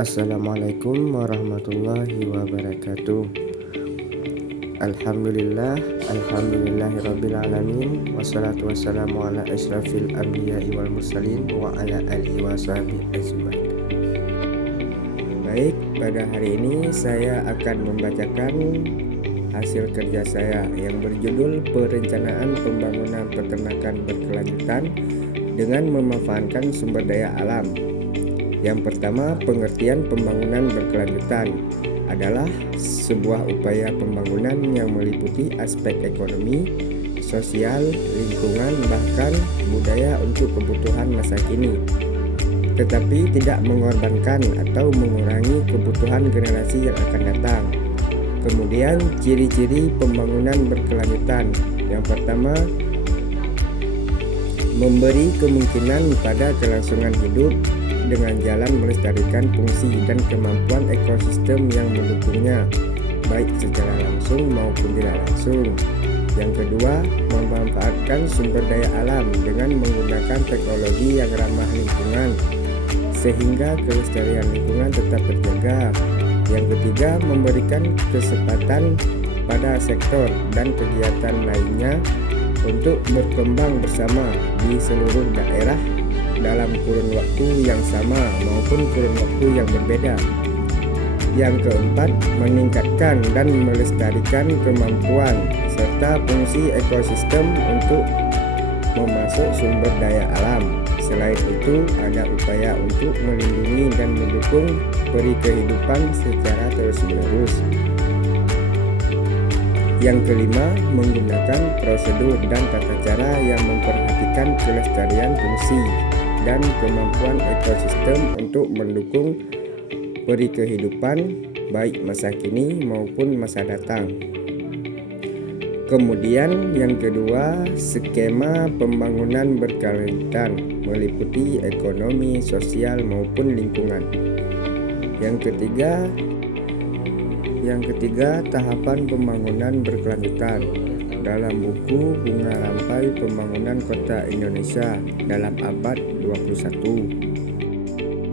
Assalamualaikum warahmatullahi wabarakatuh. Alhamdulillahirabbil alamin, wassalatu wassalamu ala asyrafil anbiya'i wal mursalin wa ala alihi washabihi ajmain. Baik, pada hari ini saya akan membacakan hasil kerja saya yang berjudul Perencanaan Pembangunan Peternakan Berkelanjutan dengan Memanfaatkan Sumber Daya Alam. Yang pertama, pengertian pembangunan berkelanjutan adalah sebuah upaya pembangunan yang meliputi aspek ekonomi, sosial, lingkungan, bahkan budaya untuk kebutuhan masa kini, tetapi tidak mengorbankan atau mengurangi kebutuhan generasi yang akan datang. Kemudian, ciri-ciri pembangunan berkelanjutan. Yang pertama, memberi kemungkinan pada kelangsungan hidup dengan jalan melestarikan fungsi dan kemampuan ekosistem yang mendukungnya, baik secara langsung maupun tidak langsung. Yang kedua, memanfaatkan sumber daya alam dengan menggunakan teknologi yang ramah lingkungan, sehingga kelestarian lingkungan tetap terjaga. Yang ketiga, memberikan kesempatan pada sektor dan kegiatan lainnya untuk berkembang bersama di seluruh daerah dalam kurun waktu yang sama maupun kurun waktu yang berbeda. Yang keempat, meningkatkan dan melestarikan kemampuan serta fungsi ekosistem untuk memasok sumber daya alam. Selain itu, ada upaya untuk melindungi dan mendukung peri kehidupan secara terus-menerus. Yang kelima, menggunakan prosedur dan tata cara yang memperhatikan kelestarian fungsi dan kemampuan ekosistem untuk mendukung peri kehidupan baik masa kini maupun masa datang. Kemudian yang kedua, skema pembangunan berkelanjutan meliputi ekonomi, sosial maupun lingkungan. Yang ketiga, tahapan pembangunan berkelanjutan. Dalam buku Bunga Rampai Pembangunan Kota Indonesia dalam abad 21.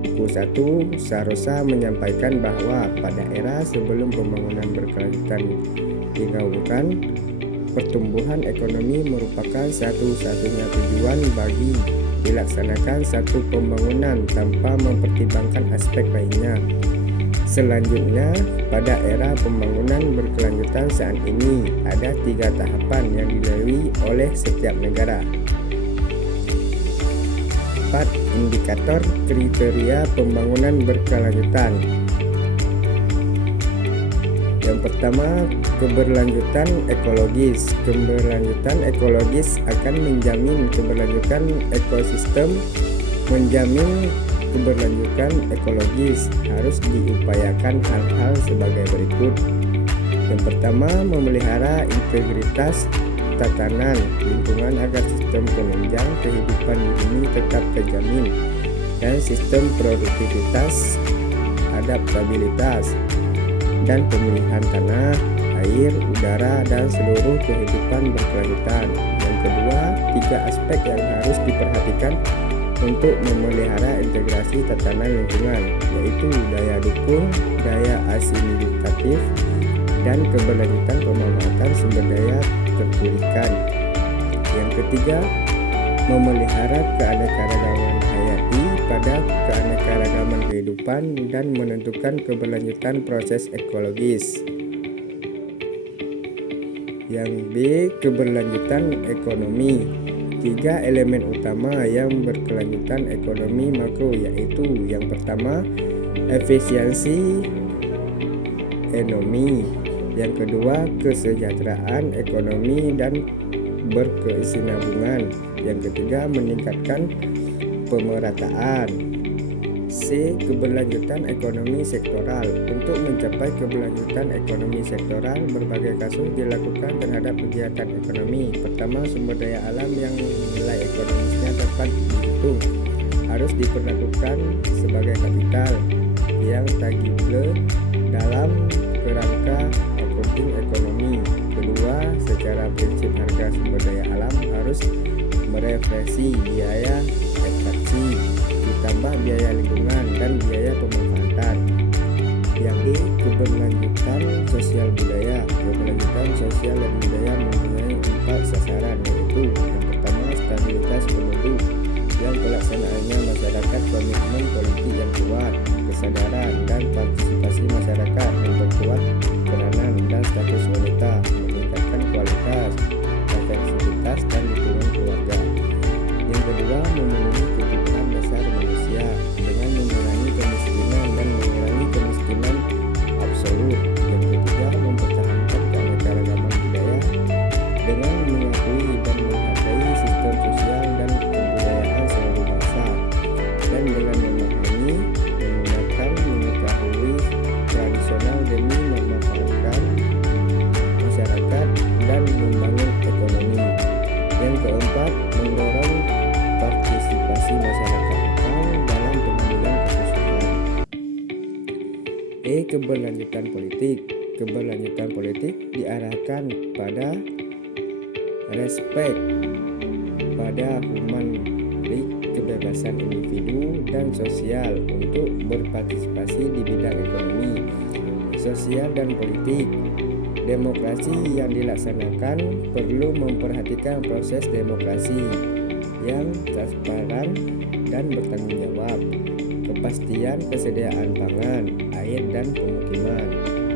Buku 1, Sarosa menyampaikan bahwa pada era sebelum pembangunan berkelanjutan digaungkan, pertumbuhan ekonomi merupakan satu-satunya tujuan bagi dilaksanakan satu pembangunan tanpa mempertimbangkan aspek lainnya. Selanjutnya, pada era pembangunan berkelanjutan saat ini ada 3 tahapan yang dilalui oleh setiap negara. 4. Indikator kriteria pembangunan berkelanjutan. Yang pertama, keberlanjutan ekologis. Keberlanjutan ekologis akan menjamin keberlanjutan ekosistem. Menjamin keberlanjutan ekologis harus diupayakan hal-hal sebagai berikut. Yang pertama, memelihara integritas tatanan lingkungan agar sistem penunjang kehidupan di bumi tetap terjamin dan sistem produktivitas, adaptabilitas, dan pemilihan tanah, air, udara, dan seluruh kehidupan berkelanjutan. Yang kedua, 3 aspek yang harus diperhatikan untuk memelihara integrasi tatanan lingkungan, yaitu daya dukung, daya asimilitatif, dan keberlanjutan pemanfaatan sumber daya terpulihkan. Yang ketiga, memelihara keanekaragaman hayati pada keanekaragaman kehidupan dan menentukan keberlanjutan proses ekologis. Yang B, keberlanjutan ekonomi. 3 elemen utama yang berkelanjutan ekonomi makro, yaitu yang pertama, efisiensi ekonomi. Yang kedua, kesejahteraan ekonomi dan berkesinambungan. Yang ketiga, meningkatkan pemerataan. C. Keberlanjutan ekonomi sektoral. Untuk mencapai keberlanjutan ekonomi sektoral, berbagai kasus dilakukan terhadap kegiatan ekonomi. Pertama, sumber daya alam yang nilai ekonomisnya dapat dihitung harus diperlakukan sebagai kapital yang tangible dalam kerangka accounting ekonomi. Kedua, secara prinsip harga sumber daya alam harus merefleksi biaya ekstraksi ditambah biaya lingkungan dan biaya pemanfaatan kesehatan. Yang D. Keberlanjutan sosial budaya. Keberlanjutan sosial dan budaya mempunyai 4 sasaran, yaitu yang pertama stabilitas penduduk, yang pelaksanaannya masyarakat, komitmen politik yang kuat, kesadaran dan partisipasi masyarakat, memperkuat peranan dan status wanita, meningkatkan kualitas, efektivitas dan dukungan keluarga. Yang kedua, memenuhi kebutuhan dasar manusia dengan mengurangi kemiskinan dan mengurangi kemiskinan absolut. Yang ketiga, mempertahankan keanekaragaman budaya dengan mengakui dan menghargai sistem sosial dan kebudayaan seluruh bangsa, dan dengan memahami, menggunakan, mengetahui tradisional demi memanfaatkan masyarakat dan membangun ekonomi. Yang keempat, mendorong partisipasi masyarakat lokal dalam pengambilan keputusan. Keberlanjutan politik. Keberlanjutan politik diarahkan pada respek pada human right, kebebasan individu dan sosial untuk berpartisipasi di bidang ekonomi, sosial dan politik. Demokrasi yang dilaksanakan perlu memperhatikan proses demokrasi yang transparan dan bertanggung jawab, kepastian kesediaan pangan, air dan pemukiman.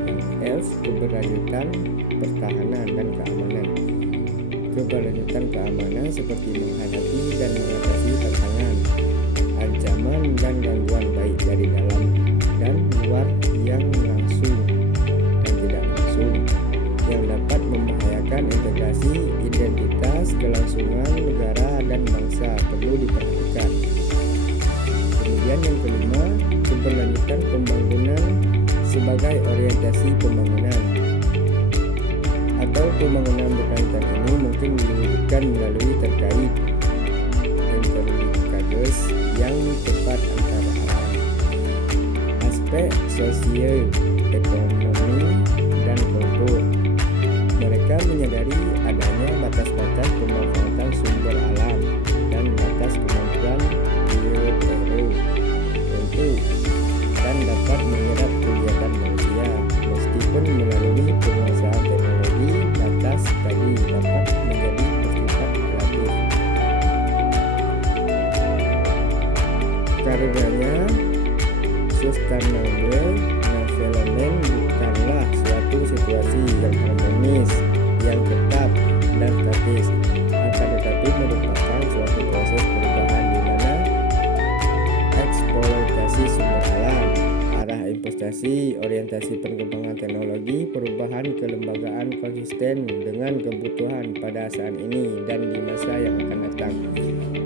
Yang F. Keberlanjutan pertahanan dan keamanan. Keberlanjutan keamanan seperti menghadapi dan mengatasi tantangan, ancaman dan gangguan baik dari dalam dan luar yang langsung dan tidak langsung, yang dapat membahayakan integrasi, identitas, kelangsungan negara dan bangsa perlu diperhatikan. Kemudian yang kelima, keberlanjutan pembangunan sebagai orientasi pembangunan atau pembangunan berkaitan ini mungkin diwujudkan melalui terkait interlinkades yang tepat antara aspek sosial, ekonomi, dan kultur. Mereka menyadari adanya batas-batas pemanfaatan sumber alam dan batas kemampuan biosfer untuk dan dapat menyerap kegiatan manusia. Meskipun melalui penguasaan teknologi, batas tadi dapat menjadi bersifat relatif. Karenanya, sustainable development bukanlah suatu situasi yang harmonis, yang tetap dan statis, akan tetapi merupakan suatu proses perubahan di mana eksploitasi sumber alam, arah investasi, orientasi perkembangan teknologi, perubahan kelembagaan konsisten dengan kebutuhan pada saat ini dan di masa yang akan datang.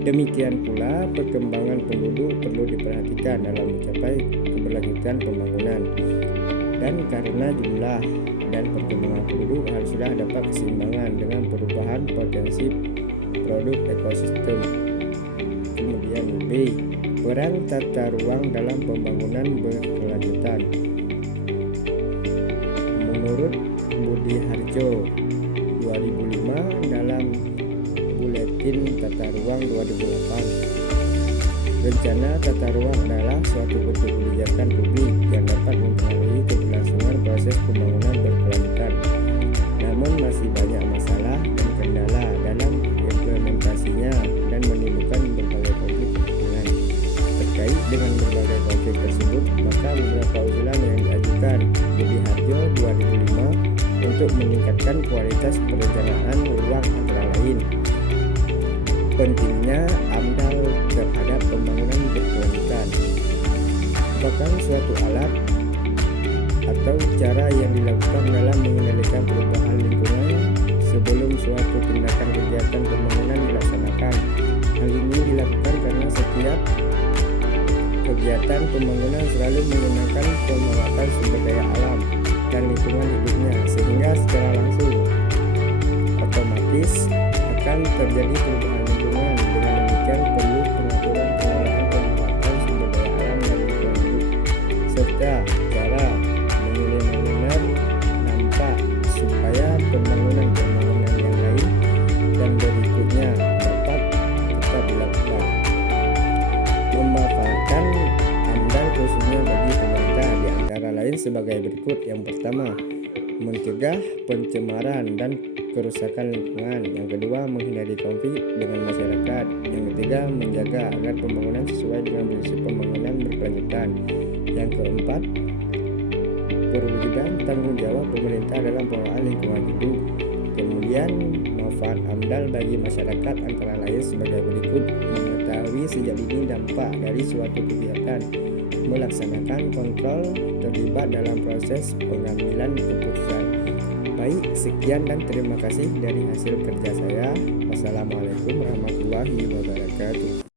Demikian pula perkembangan penduduk perlu diperhatikan dalam mencapai keberlanjutan pembangunan. Dan karena jumlah dan perkembangan penduduk haruslah dapat keseimbangan dengan perubahan potensi produk ekosistem. Kemudian B. Peran tata ruang dalam pembangunan berkelanjutan. Menurut Budi Harjo 2005 dalam Buletin Tata Ruang 2008, rencana tata ruang adalah suatu bentuk kebijakan publik yang dapat mempengaruhi keberlangsungan proses pembangunan berkelanjutan. Namun masih banyak masalah dan kendala dalam implementasinya dan menimbulkan berbagai konflik kepentingan. Terkait dengan berbagai konflik tersebut, maka beberapa usulan yang diajukan Budi Harjo 2005 untuk meningkatkan kualitas perencanaan ruang antara lain pentingnya AMDAL terhadap pembangunan berkelanjutan, merupakan suatu alat atau cara yang dilakukan dalam mengendalikan perubahan lingkungan sebelum suatu tindakan kegiatan pembangunan dilaksanakan. Hal ini dilakukan karena setiap kegiatan pembangunan selalu menggunakan pemanfaatan sumber daya alam dan lingkungan hidupnya, sehingga secara langsung otomatis akan terjadi perubahan lingkungan. Dengan demikian perlu pengaturan pengelolaan pemanfaatan sumber daya alam dan lingkungan hidup serta cara meminimalkan dampak supaya pembangunan yang lain dan berikutnya dapat tetap dilakukan. Memanfaatkan AMDAL khususnya bagi pembangunan lain sebagai berikut. Yang pertama, mencegah pencemaran dan kerusakan lingkungan. Yang kedua, menghindari konflik dengan masyarakat. Yang ketiga, menjaga agar pembangunan sesuai dengan prinsip pembangunan berkelanjutan. Yang keempat, perwujudan tanggung jawab pemerintah dalam pengelolaan lingkungan hidup. Kemudian, manfaat AMDAL bagi masyarakat antara lain sebagai berikut: mengetahui sejak dini dampak dari suatu kegiatan, melaksanakan kontrol, terlibat dalam proses pengambilan keputusan. Baik, sekian dan terima kasih dari hasil kerja saya. Wassalamualaikum warahmatullahi wabarakatuh.